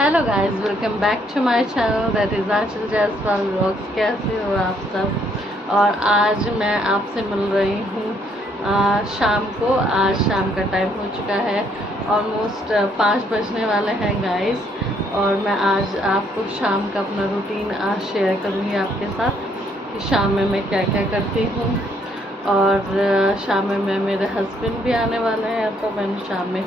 Hello guys, welcome back to my channel that is Anchal Jaiswal vlogs. कैसे हो आप सब। और आज मैं आपसे मिल रही हूँ शाम को। आज शाम का टाइम हो चुका है, ऑलमोस्ट 5 बजने वाले हैं गाइस। और मैं आज आपको शाम का अपना रूटीन शेयर करूँगी आपके साथ कि शाम में मैं क्या क्या करती हूँ। और शाम में मेरे हस्बैंड भी आने वाले हैं, तो मैंने शाम में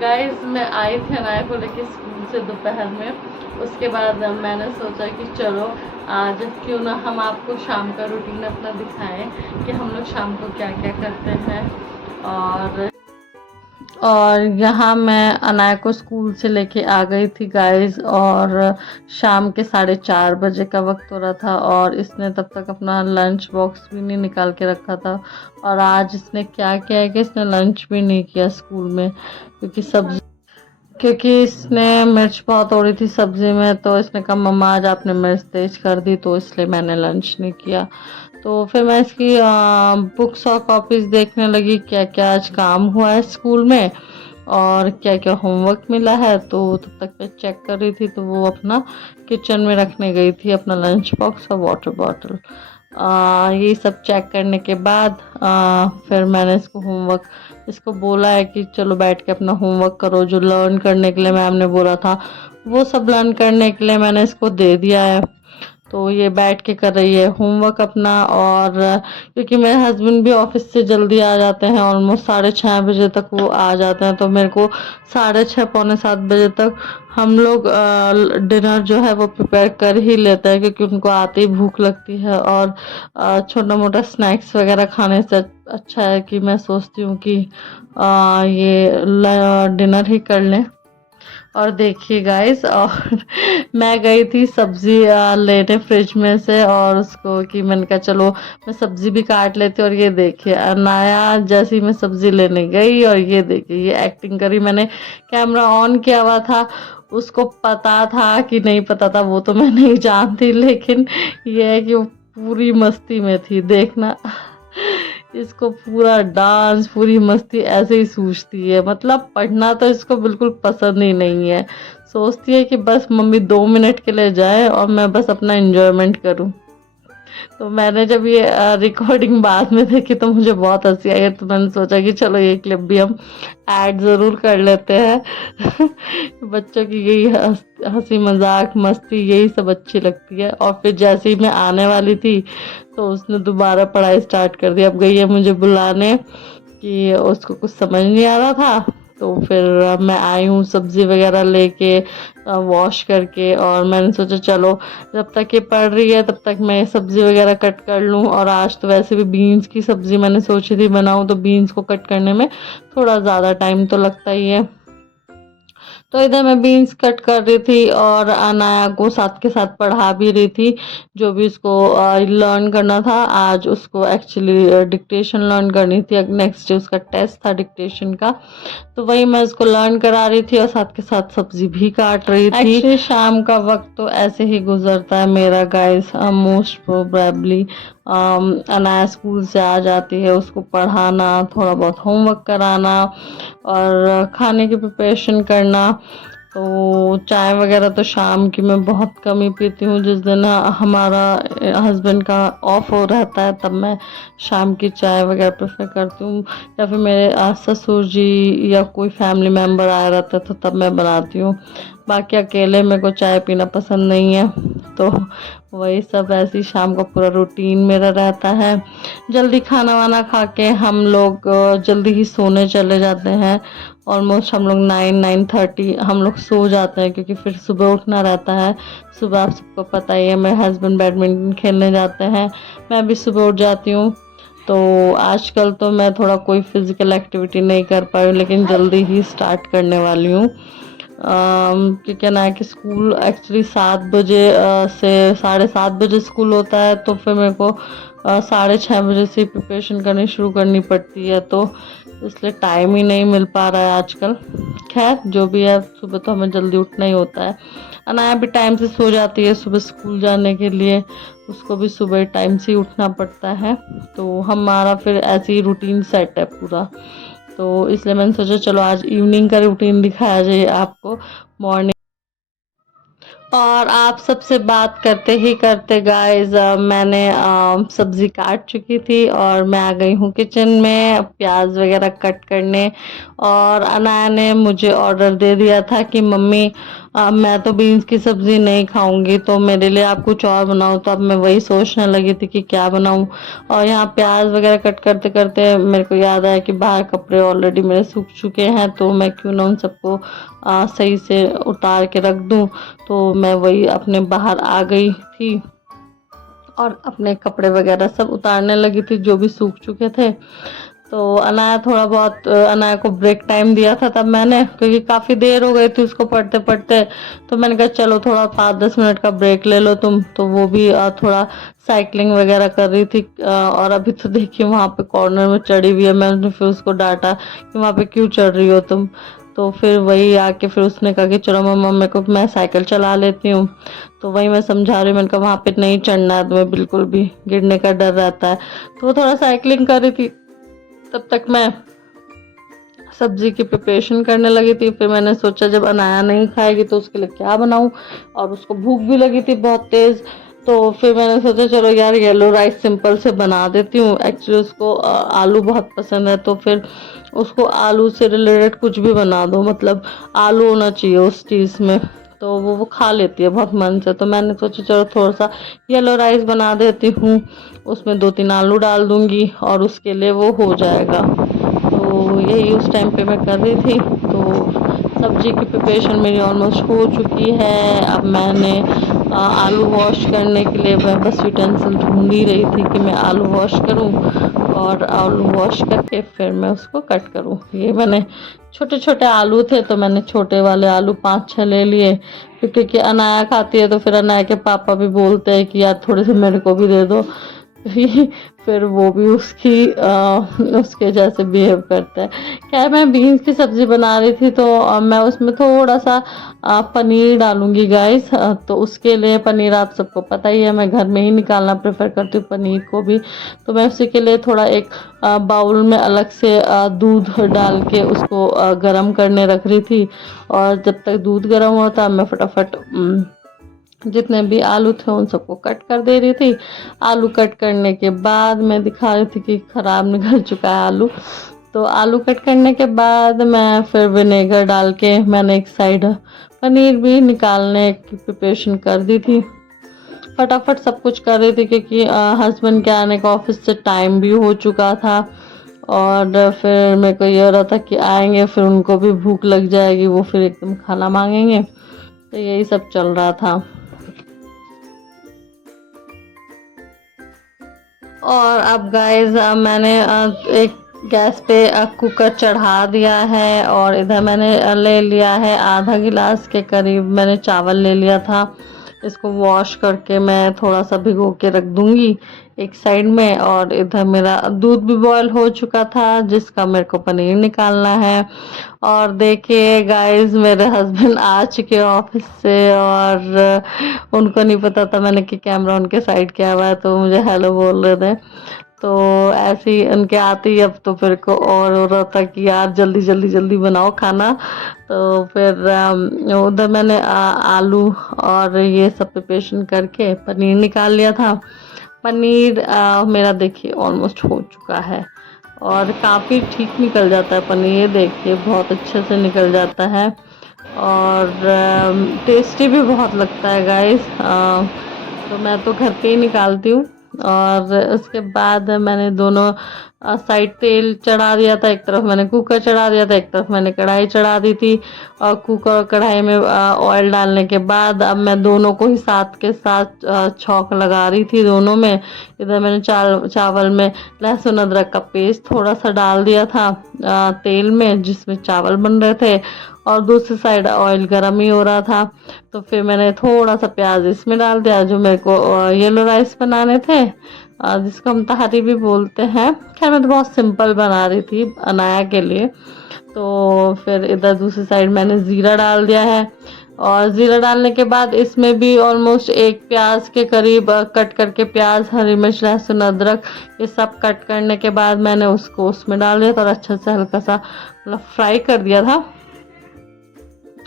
गाइस मैं आई थी अनाया को लेके स्कूल से दोपहर में। उसके बाद मैंने सोचा कि चलो आज क्यों ना हम आपको शाम का रूटीन अपना दिखाएं कि हम लोग शाम को क्या क्या करते हैं। और यहाँ मैं अनाया को स्कूल से लेके आ गई थी गाइस, और शाम के 4:30 बजे का वक्त हो रहा था और इसने तब तक अपना लंच बॉक्स भी नहीं निकाल के रखा था। और आज इसने क्या किया है कि इसने लंच भी नहीं किया स्कूल में, क्योंकि इसने मिर्च बहुत हो रही थी सब्जी में। तो इसने कहा मम्मा आज आपने मिर्च तेज कर दी, तो इसलिए मैंने लंच नहीं किया। तो फिर मैं इसकी बुक्स और कॉपीज देखने लगी क्या क्या आज काम हुआ है स्कूल में और क्या क्या होमवर्क मिला है। तो तब तक मैं चेक कर रही थी, तो वो अपना किचन में रखने गई थी अपना लंच बॉक्स और वाटर बॉटल। ये सब चेक करने के बाद फिर मैंने इसको बोला है कि चलो बैठ के अपना होमवर्क करो, जो लर्न करने के लिए मैम ने बोला था वो सब लर्न करने के लिए मैंने इसको दे दिया है। तो ये बैठ के कर रही है होमवर्क अपना। और क्योंकि मेरे हस्बैंड भी ऑफिस से जल्दी आ जाते हैं, ऑलमोस्ट 6:30 बजे तक वो आ जाते हैं, तो मेरे को 6:30 पौने 7 बजे तक हम लोग डिनर जो है वो प्रिपेयर कर ही लेते हैं, क्योंकि उनको आते ही भूख लगती है। और छोटा मोटा स्नैक्स वगैरह खाने से अच्छा है कि मैं सोचती हूँ कि ये डिनर ही कर लें। और देखिए गाइस, और मैं गई थी सब्जी लेने फ्रिज में से, और उसको कि मैंने कहा चलो मैं सब्जी भी काट लेती हूँ। और ये देखिए अनाया जैसी मैं सब्जी लेने गई और ये देखिए ये एक्टिंग करी। मैंने कैमरा ऑन किया हुआ था, उसको पता था कि नहीं पता था वो तो मैं नहीं जानती, लेकिन ये है कि वो पूरी मस्ती में थी। देखना इसको पूरा डांस पूरी मस्ती ऐसे ही सूझती है, मतलब पढ़ना तो इसको बिल्कुल पसंद ही नहीं है। सोचती है कि बस मम्मी 2 मिनट के लिए जाए और मैं बस अपना एंजॉयमेंट करूं। तो मैंने जब ये रिकॉर्डिंग बाद में देखी तो मुझे बहुत हंसी आई, तो मैंने सोचा कि चलो ये क्लिप भी हम ऐड ज़रूर कर लेते हैं। बच्चों की यही हंसी मजाक मस्ती यही सब अच्छी लगती है। और फिर जैसे ही मैं आने वाली थी तो उसने दोबारा पढ़ाई स्टार्ट कर दी। अब गई है मुझे बुलाने कि उसको कुछ समझ नहीं आ रहा था। तो फिर मैं आई हूँ सब्जी वगैरह लेके वॉश करके, और मैंने सोचा चलो जब तक ये पढ़ रही है तब तक मैं सब्जी वगैरह कट कर लूँ। और आज तो वैसे भी बीन्स की सब्जी मैंने सोची थी बनाऊँ, तो बीन्स को कट करने में थोड़ा ज़्यादा टाइम तो लगता ही है। तो इधर मैं बीन्स कट कर रही थी और अनाया को साथ के साथ पढ़ा भी रही थी, जो भी उसको लर्न करना था। आज उसको एक्चुअली डिक्टेशन लर्न करनी थी, नेक्स्ट डे उसका टेस्ट था डिक्टेशन का। तो वही मैं उसको लर्न करा रही थी और साथ के साथ सब्जी भी काट रही थी। एक्चुअली शाम का वक्त तो ऐसे ही गुजरता है मेरा guys. Most probably Anaya school से आ जाती है, उसको पढ़ाना, थोड़ा बहुत होमवर्क कराना और खाने की प्रिपरेशन करना। तो चाय वगैरह तो शाम की मैं बहुत कम ही पीती हूँ। जिस दिन हमारा हस्बैंड का ऑफ हो रहता है तब मैं शाम की चाय वगैरह प्रेफर करती हूँ, या फिर मेरे ससुर जी या कोई फैमिली मेम्बर आया रहता है तो तब मैं बनाती हूँ। बाकी अकेले मेरे को चाय पीना पसंद नहीं है। तो वही सब ऐसी शाम का पूरा रूटीन मेरा रहता है। जल्दी खाना वाना खा के हम लोग जल्दी ही सोने चले जाते हैं। ऑलमोस्ट हम लोग 9-9:30 हम लोग सो जाते हैं, क्योंकि फिर सुबह उठना रहता है। सुबह आप सबको पता ही है मेरे हस्बैंड बैडमिंटन खेलने जाते हैं, मैं भी सुबह उठ जाती हूँ। तो आजकल तो मैं थोड़ा कोई फिज़िकल एक्टिविटी नहीं कर पाई हूँ, लेकिन जल्दी ही स्टार्ट करने वाली हूँ। क्योंकि ना कि स्कूल एक्चुअली 7 बजे से 7:30 बजे स्कूल होता है, तो फिर मेरे को 6:30 बजे से प्रिपरेशन करनी शुरू करनी पड़ती है, तो इसलिए टाइम ही नहीं मिल पा रहा है आजकल। खैर जो भी है, सुबह तो हमें जल्दी उठना ही होता है। अनाया भी टाइम से सो जाती है सुबह स्कूल जाने के लिए, उसको भी सुबह टाइम से ही उठना पड़ता है। तो हमारा फिर ऐसे ही रूटीन सेट है पूरा। तो इसलिए मैंने सोचा चलो आज इवनिंग का रूटीन दिखाया जाए आपको। मॉर्निंग और आप सबसे बात करते ही करते गाइस मैंने सब्जी काट चुकी थी और मैं आ गई हूँ किचन में प्याज वगैरह कट करने। और अनाया ने मुझे ऑर्डर दे दिया था कि मम्मी मैं तो बीन्स की सब्जी नहीं खाऊंगी, तो मेरे लिए आप कुछ और बनाओ। तो अब मैं वही सोचने लगी थी कि क्या बनाऊं। और यहाँ प्याज वगैरह कट करते करते मेरे को याद आया कि बाहर कपड़े ऑलरेडी मेरे सूख चुके हैं, तो मैं क्यों ना उन सबको सही से उतार के रख दूं। तो मैं वही अपने बाहर आ गई थी और अपने कपड़े वगैरह सब उतारने लगी थी जो भी सूख चुके थे। तो अनाया थोड़ा बहुत अनाया को ब्रेक टाइम दिया था तब मैंने, क्योंकि काफ़ी देर हो गई थी उसको पढ़ते पढ़ते। तो मैंने कहा चलो थोड़ा 5-10 मिनट का ब्रेक ले लो तुम। तो वो भी थोड़ा साइकिलिंग वगैरह कर रही थी। और अभी तो देखिए वहाँ पे कॉर्नर में चढ़ी हुई है। मैंने फिर उसको डांटा कि वहाँ पे क्यों चढ़ रही हो तुम। तो फिर वही आके फिर उसने कहा कि चलो मम्मा मेरे को मैं साइकिल चला लेती हूँ। तो वही मैं समझा रही हूँ, मैंने कहा वहाँ पे नहीं चढ़ना है तुम्हें, बिल्कुल भी गिरने का डर रहता है। तो वो थोड़ा साइकिलिंग कर रही थी, तब तक मैं सब्जी की प्रिपरेशन करने लगी थी। फिर मैंने सोचा जब अनाया नहीं खाएगी तो उसके लिए क्या बनाऊं, और उसको भूख भी लगी थी बहुत तेज। तो फिर मैंने सोचा चलो यार येलो राइस सिंपल से बना देती हूँ। एक्चुअली उसको आलू बहुत पसंद है, तो फिर उसको आलू से रिलेटेड कुछ भी बना दो, मतलब आलू होना चाहिए उस चीज़ में। तो वो खा लेती है बहुत मन से। तो मैंने सोचा चलो थोड़ा सा येलो राइस बना देती हूँ, उसमें 2-3 आलू डाल दूंगी और उसके लिए वो हो जाएगा। तो यही उस टाइम पे मैं कर रही थी। तो सब्जी की प्रिपरेशन मेरी ऑलमोस्ट हो चुकी है। अब मैंने आलू वॉश करने के लिए मैं बस यूटेंसिल ढूंढ ही रही थी कि मैं आलू वॉश करूं, और आलू वॉश करके फिर मैं उसको कट करूं। ये मैंने छोटे छोटे आलू थे तो मैंने छोटे वाले आलू 5-6 ले लिए, क्योंकि अनाया खाती है तो फिर अनाया के पापा भी बोलते हैं कि यार थोड़े से मेरे को भी दे दो। फिर वो भी उसके जैसे बिहेव करता है। खैर मैं बीन्स की सब्जी बना रही थी, तो मैं उसमें थोड़ा सा पनीर डालूंगी गाइस। तो उसके लिए पनीर आप सबको पता ही है, मैं घर में ही निकालना प्रेफर करती हूँ पनीर को भी। तो मैं उसी के लिए थोड़ा एक बाउल में अलग से दूध डाल के उसको गर्म करने रख रही थी। और जब तक दूध गर्म हुआ था मैं फटाफट जितने भी आलू थे उन सबको कट कर दे रही थी। आलू कट करने के बाद मैं दिखा रही थी कि खराब निकल चुका है आलू। तो आलू कट करने के बाद मैं फिर विनेगर डाल के मैंने एक साइड पनीर भी निकालने की प्रिपरेशन कर दी थी। फटाफट सब कुछ कर रही थी क्योंकि हस्बैंड के आने का ऑफिस से टाइम भी हो चुका था। और फिर मेरे को ये हो रहा था कि आएंगे फिर उनको भी भूख लग जाएगी, वो फिर एकदम खाना मांगेंगे। तो यही सब चल रहा था। और अब गाइस मैंने एक गैस पे कुकर चढ़ा दिया है, और इधर मैंने ले लिया है आधा गिलास के करीब मैंने चावल ले लिया था। इसको वॉश करके मैं थोड़ा सा भिगो के रख दूंगी एक साइड में। और इधर मेरा दूध भी बॉयल हो चुका था जिसका मेरे को पनीर निकालना है। और देखिए गाइस मेरे हस्बैंड आ चुके ऑफिस से, और उनको नहीं पता था मैंने कि कैमरा उनके साइड किया हुआ है, तो मुझे हेलो बोल रहे थे। तो ऐसे ही उनके आते ही अब तो फिर को और हो रहा था कि यार जल्दी जल्दी जल्दी बनाओ खाना। तो फिर उधर मैंने आलू और ये सब प्रिपरेशन करके पनीर निकाल लिया था। पनीर मेरा देखिए ऑलमोस्ट हो चुका है, और काफ़ी ठीक निकल जाता है पनीर, देखिए बहुत अच्छे से निकल जाता है। और टेस्टी भी बहुत लगता है गाइस। तो मैं तो घर पे ही निकालती हूँ। और उसके बाद मैंने दोनों साइड तेल चढ़ा दिया था, एक तरफ मैंने कुकर चढ़ा दिया था, एक तरफ मैंने कढ़ाई चढ़ा दी थी। और कुकर और कढ़ाई में ऑयल डालने के बाद अब मैं दोनों को ही साथ के साथ छौंक लगा रही थी दोनों में। इधर मैंने चावल में लहसुन अदरक का पेस्ट थोड़ा सा डाल दिया था तेल में जिसमें चावल बन रहे थे, और दूसरी साइड ऑयल गर्म ही हो रहा था। तो फिर मैंने थोड़ा सा प्याज इसमें डाल दिया, जो मेरे को येलो राइस बनाने थे जिसको हम तहरी भी बोलते हैं। खैर मैं तो बहुत सिंपल बना रही थी अनाया के लिए। तो फिर इधर दूसरी साइड मैंने ज़ीरा डाल दिया है, और ज़ीरा डालने के बाद इसमें भी ऑलमोस्ट एक प्याज के करीब कट करके प्याज, हरी मिर्च, लहसुन, अदरक ये सब कट करने के बाद मैंने उसको उसमें डाल दिया था और अच्छे से हल्का सा मतलब फ्राई कर दिया था।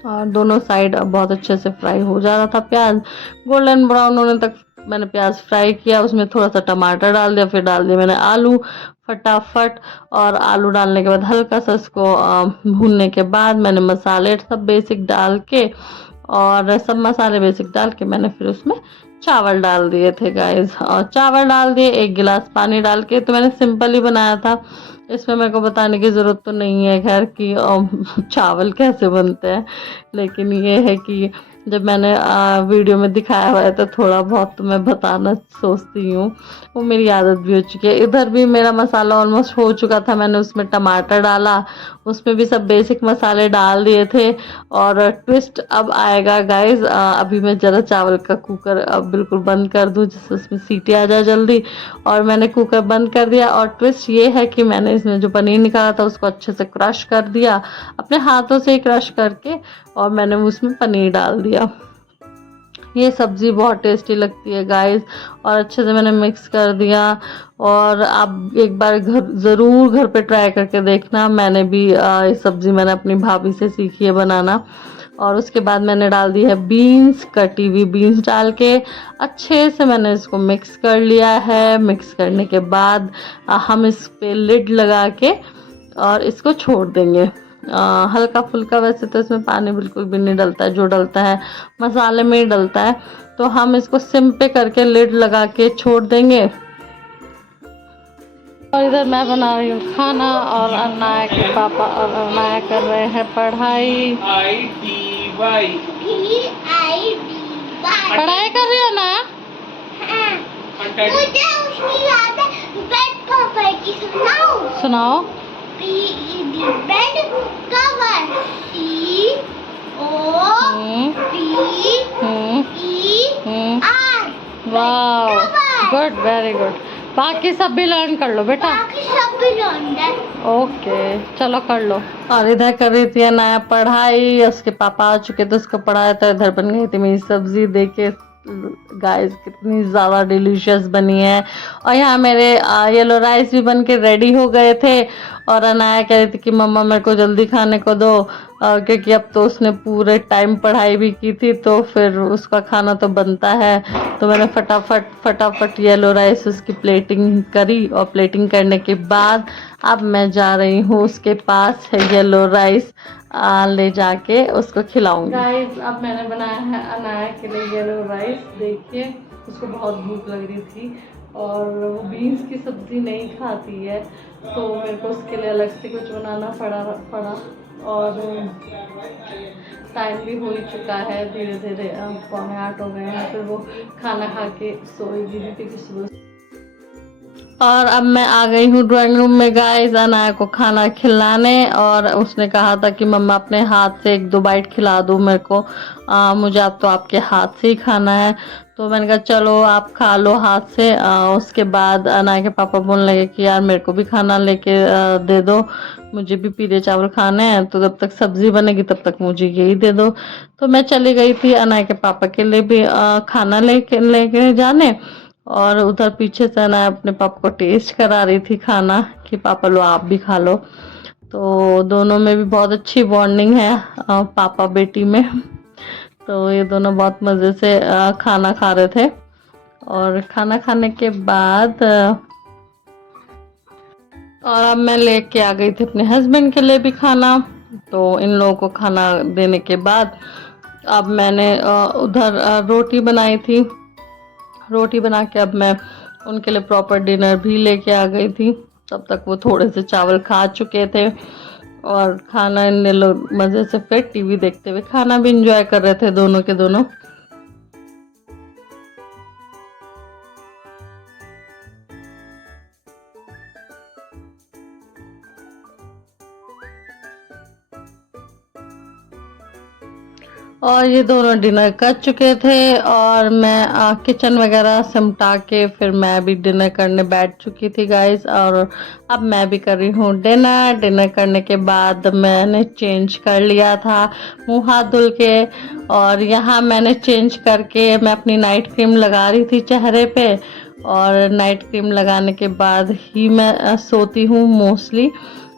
और दोनों साइड अब बहुत अच्छे से फ्राई हो जा रहा था प्याज, गोल्डन ब्राउन होने तक मैंने प्याज फ्राई किया। उसमें थोड़ा सा टमाटर डाल दिया, फिर डाल दिया मैंने आलू फटाफट। और आलू डालने के बाद हल्का सा इसको भूनने के बाद मैंने मसाले सब बेसिक डाल के, और सब मसाले बेसिक डाल के मैंने फिर उसमें चावल डाल दिए थे गाइस। और चावल डाल दिए, 1 गिलास पानी डाल के। तो मैंने सिंपल ही बनाया था, इसमें मेरे को बताने की ज़रूरत तो नहीं है खैर कि चावल कैसे बनते हैं, लेकिन ये है कि जब मैंने वीडियो में दिखाया हुआ है तो थोड़ा बहुत तो मैं बताना सोचती हूँ, वो मेरी आदत भी हो चुकी है। इधर भी मेरा मसाला ऑलमोस्ट हो चुका था, मैंने उसमें टमाटर डाला, उसमें भी सब बेसिक मसाले डाल दिए थे। और ट्विस्ट अब आएगा गाइस, अभी मैं ज़रा चावल का कुकर अब बिल्कुल बंद कर दूँ जिससे उसमें सीटी आ जाए जल्दी। और मैंने कुकर बंद कर दिया। और ट्विस्ट ये है कि मैंने इसमें जो पनीर निकाला था उसको अच्छे से क्रश कर दिया, अपने हाथों से ही क्रश करके, और मैंने उसमें पनीर डाल दिया। ये सब्ज़ी बहुत टेस्टी लगती है गाइस। और अच्छे से मैंने मिक्स कर दिया। और आप एक बार ज़रूर घर पे ट्राई करके देखना। मैंने भी ये सब्ज़ी मैंने अपनी भाभी से सीखी है बनाना। और उसके बाद मैंने डाल दी है बीन्स, कटी हुई बीन्स डाल के अच्छे से मैंने इसको मिक्स कर लिया है। मिक्स करने के बाद हम इस पे लिड लगा के और इसको छोड़ देंगे। हल्का फुल्का, वैसे तो इसमें पानी बिल्कुल भी नहीं डलता है, जो डलता है मसाले में ही डलता है। तो हम इसको सिम पे करके लिड लगा के छोड़ देंगे। और इधर मैं बना रही हूँ खाना, और अनाया के पापा और अनाया कर रहे हैं पढ़ाई। पढ़ाई कर रही हो ना? सुनाओ। बेड कवर, वाह, गुड, वेरी गुड। बाकी सब भी लर्न कर लो बेटा। बाकी सब भी लर्न है। ओके, चलो कर लो। और इधर कर रही थी नया पढ़ाई, उसके पापा आ चुके थे, उसको पढ़ाया था। इधर बन गई थी मेरी सब्जी, देखे गाइस कितनी ज़्यादा डिलीशियस बनी है। और यहाँ मेरे येलो राइस भी बन के रेडी हो गए थे। और अनाया कह रही थी कि मम्मा मेरे को जल्दी खाने को दो, क्योंकि अब तो उसने पूरे टाइम पढ़ाई भी की थी, तो फिर उसका खाना तो बनता है। तो मैंने फटाफट येलो राइस उसकी प्लेटिंग करी। और प्लेटिंग करने के बाद अब मैं जा रही हूँ उसके पास है येलो राइस ले जाके उसको खिलाऊंगी। गाइस अब मैंने बनाया है अनाया के लिए येलो राइस। देखिए उसको बहुत भूख लग रही थी और वो बीन्स की सब्ज़ी नहीं खाती है, तो मेरे को उसके लिए अलग से कुछ बनाना पड़ा। और टाइम भी हो ही चुका है, धीरे धीरे 7:45 हो गए हैं। फिर वो खाना खा के सोएगी भी क्योंकि सुबह। और अब मैं आ गई हूँ ड्राइंग रूम में गाइस अनाया को खाना खिलाने। और उसने कहा था कि मम्मा अपने हाथ से 1-2 बाइट खिला दो मेरे को, मुझे अब तो आपके हाथ से ही खाना है। तो मैंने कहा चलो आप खा लो हाथ से। उसके बाद अनाया के पापा बोलने लगे कि यार मेरे को भी खाना लेके दे दो, मुझे भी पीले चावल खाने हैं, तो जब तक सब्जी बनेगी तब तक मुझे यही दे दो। तो मैं चली गई थी अनाया के पापा के लिए भी खाना लेके जाने। और उधर पीछे से ना अपने पापा को टेस्ट करा रही थी खाना कि पापा लो आप भी खा लो। तो दोनों में भी बहुत अच्छी बॉन्डिंग है पापा बेटी में। तो ये दोनों बहुत मज़े से खाना खा रहे थे। और खाना खाने के बाद और अब मैं लेके आ गई थी अपने हस्बैंड के लिए भी खाना। तो इन लोगों को खाना देने के बाद अब मैंने उधर रोटी बनाई थी। रोटी बना के अब मैं उनके लिए प्रॉपर डिनर भी लेके आ गई थी। तब तक वो थोड़े से चावल खा चुके थे और खाना इन लोग मज़े से फिर टीवी देखते हुए खाना भी इंजॉय कर रहे थे दोनों के दोनों। और ये दोनों डिनर कर चुके थे और मैं किचन वगैरह सिमटा के फिर मैं भी डिनर करने बैठ चुकी थी गाइस। और अब मैं भी कर रही हूँ डिनर करने के बाद मैंने चेंज कर लिया था मुँह हाथ धुल के। और यहाँ मैंने चेंज करके मैं अपनी नाइट क्रीम लगा रही थी चेहरे पे। और नाइट क्रीम लगाने के बाद ही मैं सोती हूँ मोस्टली।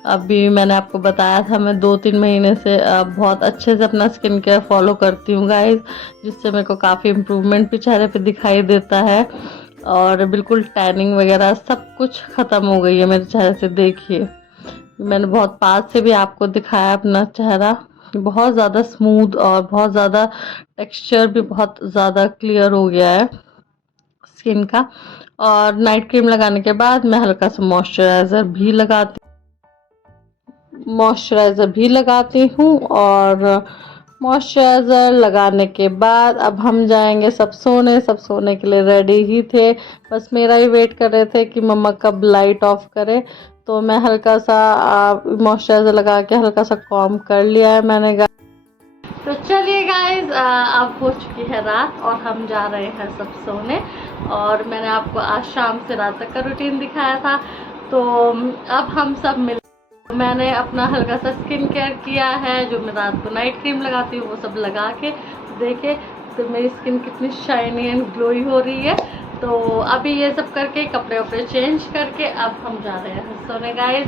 अभी मैंने आपको बताया था मैं 2-3 महीने से बहुत अच्छे से अपना स्किन केयर फॉलो करती हूँ गाइस, जिससे मेरे को काफ़ी इम्प्रूवमेंट भी चेहरे पे दिखाई देता है और बिल्कुल टैनिंग वगैरह सब कुछ ख़त्म हो गई है मेरे चेहरे से। देखिए मैंने बहुत पास से भी आपको दिखाया अपना चेहरा, बहुत ज़्यादा स्मूथ और बहुत ज़्यादा टेक्सचर भी बहुत ज़्यादा क्लियर हो गया है स्किन का। और नाइट क्रीम लगाने के बाद मैं हल्का सा मॉइस्चराइज़र भी लगाती हूँ। और मॉइस्चराइज़र लगाने के बाद अब हम जाएंगे सब सोने के लिए रेडी ही थे, बस मेरा ही वेट कर रहे थे कि मम्मा कब लाइट ऑफ करे। तो मैं हल्का सा मॉइस्चराइज़र लगा के हल्का सा कॉम्ब कर लिया है मैंने। तो चलिए गाइज अब हो चुकी है रात और हम जा रहे हैं सब सोने। और मैंने आपको आज शाम से रात तक का रूटीन दिखाया था, तो अब हम सब मिल, मैंने अपना हल्का सा स्किन केयर किया है, जो मैं रात को नाइट क्रीम लगाती हूँ वो सब लगा के देखे तो मेरी स्किन कितनी शाइनी एंड ग्लोई हो रही है। तो अभी ये सब करके कपड़े वपड़े चेंज करके अब हम जा रहे हैं सोने गाइज।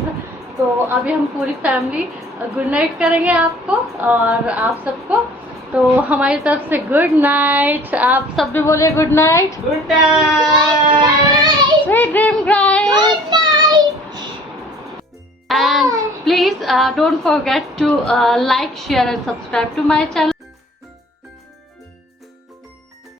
तो अभी हम पूरी फैमिली गुड नाइट करेंगे आपको और आप सबको। तो हमारी तरफ से गुड नाइट, आप सब भी बोलिए good night. Good night, sweet dream guys, and please don't forget to like, share and subscribe to my channel.